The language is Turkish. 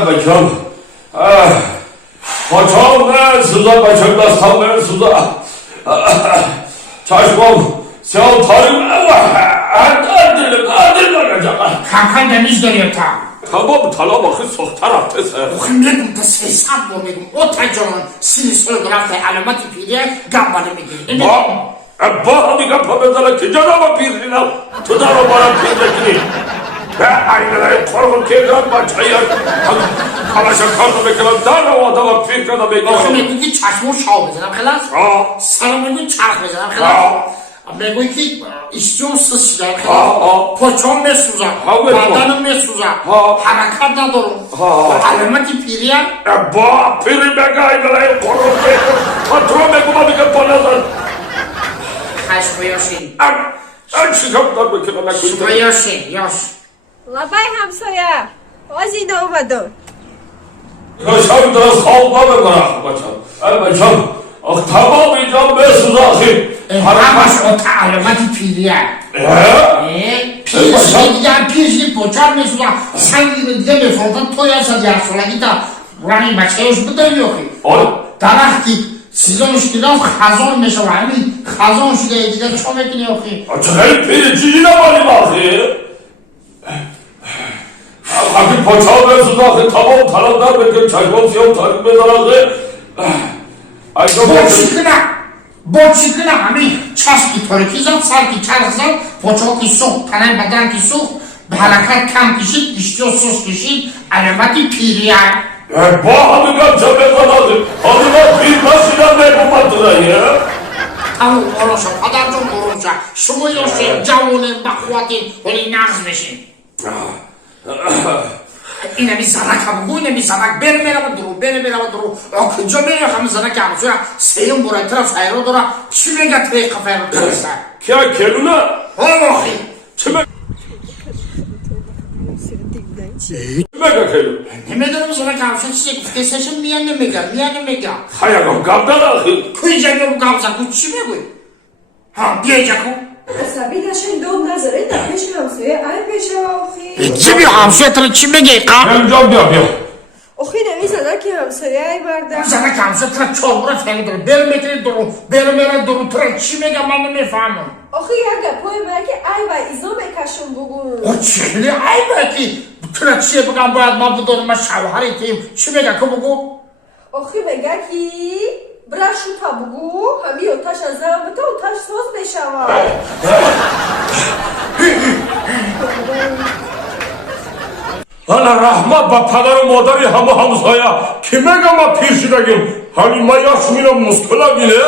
bakayım. Paçam ne suda, paçam da salmaya suda. Çaşmam, sen tarım Kankan deniz geliyor ta. Tamam, tala bakın sok tarafta sen. Okumledim da ses atmıyorum. O taconun sinüsel grafta alamat ipiyle gambanı mı geliyor? Hadi kapamedala ticarama pirine. Tudara bana pirdekini. Ve aynen korkun kevran başlayır. Kalaşa karnı bekleyen dana o adama pirkada bekliyor. Okumledim ki çaşmur şov mesela kılas. Sarımın çark mesela kılas. Megoy ki istiyorum sıçlar kılas. Poçon mesuza. Badanın mesuza. Harakat da doğru. Alamat ipiyle. Piri beka aynen korkun kevran. Patron bekuma bir kapanazan. Kaçmıyorsun. Çıkamdan bekleyen. Çıkmıyorsun. Yoş. Labai hamsoya. Ozi da umadı. Yaşam da salmadı bana bacım. Bacım. Tamamayacağım ben suzahi. Harabaş o ta alamat ipiyle. Pirsi poçar mesuza. Sen gibi deme soldan toyasa diye sola git. Ulan başka hoş bu da yok. Darak ki sizin üstünden khazon meşe var mı? Khazon şuraya gider çömekini yok ki. Açıklayıp piriciyle bari bakı. Hadi paçağı ben suzahi. Tamam taraftar bekir. Çayman siyam tarif medarakı. Boçikina hami çaski torikizam sarki çarızam poçoki soğuk tanen badan ki soğuk halakat kam kişit istiyor sos kişit alamati piriyar. Bu hanımdan çabekanadı. Hanımdan bir başına ne kumadıra ya? Tamam olursa kadar çok olursa sumuyorsun cavunun bakvatin öyle nazmeşin. Yine bir zanak abi, bu yine bir zanak. Benim merhaba duru. Okuyunca benim yakamı zanak yapmış. Seyin buraya taraf ayrı dura. Kime getireyim kafaya bakıyorsa. Kya kelime? Oğlum. Kime gelin? Ne dedim sana karşı çiçek keseşim mi yanına mı gel? Hayagam kaptan Kuyacak bu kapsa kuşçu koy? Ha diyecek o. Asabi da şimdi dom nazarı da peş hamsoya ay peş ohi. Kimi hamsi etini kime gel ka? Ben cam yapıyorum. Ohi ne misal ki hamsoya ay barda. Sana hamsi etini çorbura fendir. Benim duru tıra kime gel bana ne fahmım? Ohi yaga poy belki ay va izome kaşım bugun. O çıkılı ay belki. Tıra çiğe bakan boyatma bu donuma şavhar eteyim. Kime gel ki bu? Ohi bega ki braşu tabugu hami o taş azamıta o taş söz beşava. Ana rahmat bapaları modari hamsoya. Kime gama pirşidegim? Halima Yasmin'e muskula bile.